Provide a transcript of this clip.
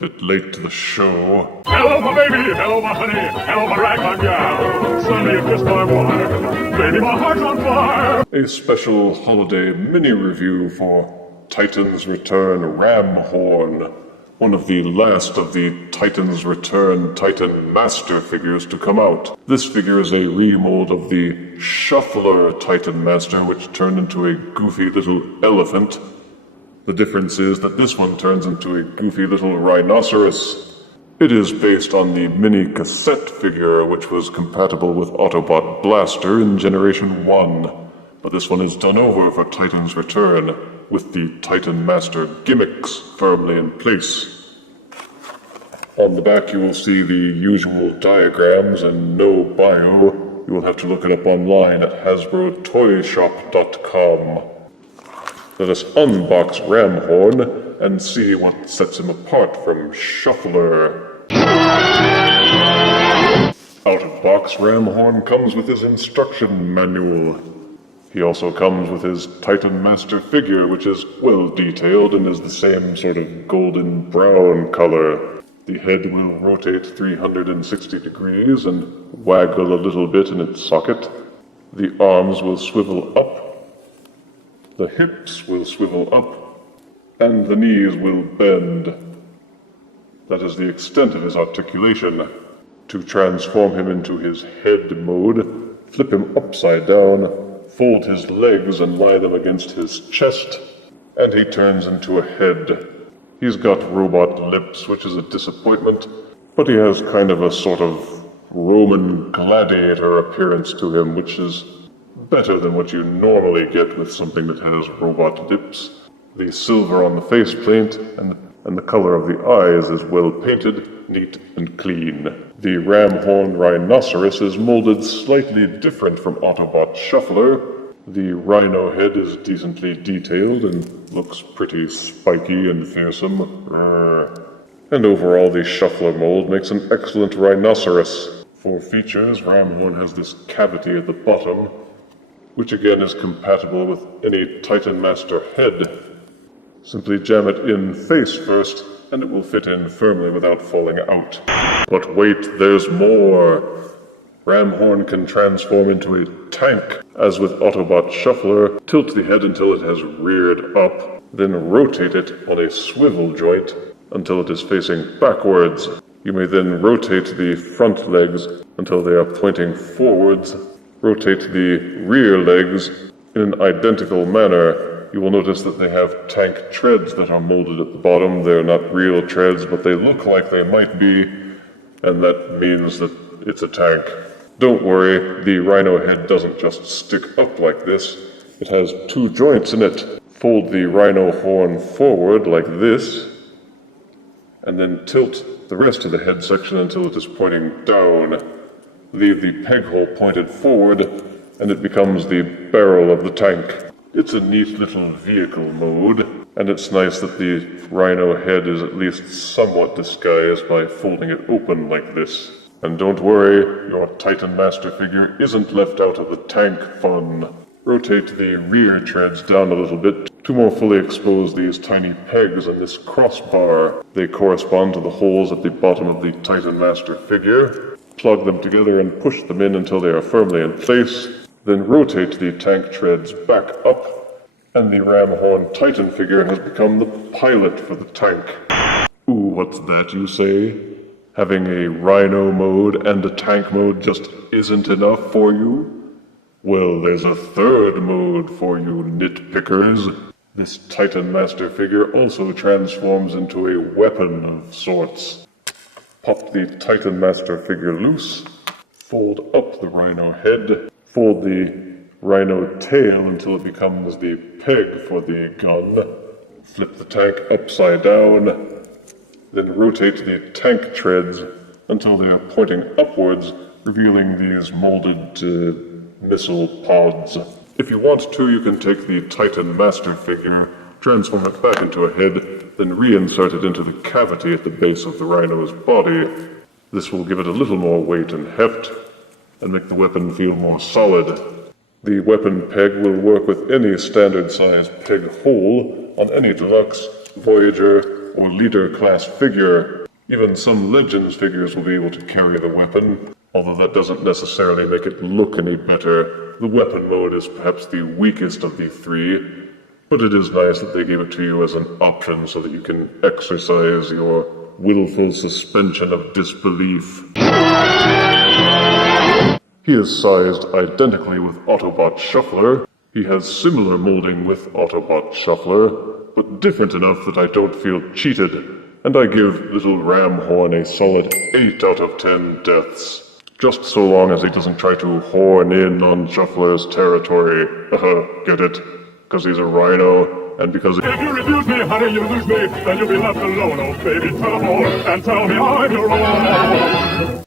Bit late to the show. Hello, my baby. Hello, my honey. Hello, my ragtime gal. Suddenly you kissed my wife. Baby, my heart's on fire. A special holiday mini-review for Titan's Return Ramhorn, one of the last of the Titan's Return Titan Master figures to come out. This figure is a remold of the Shuffler Titan Master, which turned into a goofy little elephant. The difference is that this one turns into a goofy little rhinoceros. It is based on the mini cassette figure, which was compatible with Autobot Blaster in Generation 1. But this one is done over for Titan's Return, with the Titan Master gimmicks firmly in place. On the back you will see the usual diagrams and no bio. You will have to look it up online at HasbroToyShop.com. Let us unbox Ramhorn and see what sets him apart from Shuffler. Out-of-box Ramhorn comes with his instruction manual. He also comes with his Titan Master figure, which is well detailed and is the same sort of golden brown color. The head will rotate 360 degrees and waggle a little bit in its socket. The arms will swivel up. The hips will swivel up, and the knees will bend. That is the extent of his articulation. To transform him into his head mode, flip him upside down, fold his legs and lie them against his chest, and he turns into a head. He's got robot lips, which is a disappointment, but he has kind of a sort of Roman gladiator appearance to him, which is better than what you normally get with something that has robot lips. The silver on the faceplate and the color of the eyes is well painted, neat and clean. The Ramhorn Rhinoceros is molded slightly different from Autobot Shuffler. The rhino head is decently detailed and looks pretty spiky and fearsome. And overall the Shuffler mold makes an excellent rhinoceros. For features, Ramhorn has this cavity at the bottom, which again is compatible with any Titan Master head. Simply jam it in face first, and it will fit in firmly without falling out. But wait, there's more! Ramhorn can transform into a tank. As with Autobot Shuffler, tilt the head until it has reared up, then rotate it on a swivel joint until it is facing backwards. You may then rotate the front legs until they are pointing forwards. Rotate the rear legs in an identical manner. You will notice that they have tank treads that are molded at the bottom. They're not real treads, but they look like they might be, and that means that it's a tank. Don't worry, the rhino head doesn't just stick up like this. It has two joints in it. Fold the rhino horn forward like this, and then tilt the rest of the head section until it is pointing down. Leave the peg hole pointed forward, and it becomes the barrel of the tank. It's a neat little vehicle mode, and it's nice that the rhino head is at least somewhat disguised by folding it open like this. And don't worry, your Titan Master figure isn't left out of the tank fun. Rotate the rear treads down a little bit to more fully expose these tiny pegs and this crossbar. They correspond to the holes at the bottom of the Titan Master figure. Plug them together and push them in until they are firmly in place. Then rotate the tank treads back up, and the Ramhorn Titan figure has become the pilot for the tank. Ooh, what's that you say? Having a rhino mode and a tank mode just isn't enough for you? Well, there's a third mode for you nitpickers. This Titan Master figure also transforms into a weapon of sorts. Pop the Titan Master figure loose, fold up the rhino head, fold the rhino tail until it becomes the peg for the gun, flip the tank upside down, then rotate the tank treads until they are pointing upwards, revealing these molded missile pods. If you want to, you can take the Titan Master figure, transform it back into a head, then reinsert it into the cavity at the base of the rhino's body. This will give it a little more weight and heft, and make the weapon feel more solid. The weapon peg will work with any standard-size peg hole on any Deluxe, Voyager, or leader class figure. Even some Legends figures will be able to carry the weapon, although that doesn't necessarily make it look any better. The weapon mode is perhaps the weakest of the three, but it is nice that they gave it to you as an option so that you can exercise your willful suspension of disbelief. He is sized identically with Autobot Shuffler. He has similar molding with Autobot Shuffler, but different enough that I don't feel cheated, and I give little Ramhorn a solid 8 out of 10 deaths. Just so long as he doesn't try to horn in on Shuffler's territory. Get it? Because he's a rhino, and because... If you refuse me, honey, you lose me, then you'll be left alone, oh baby, tell more, and tell me I'm your own.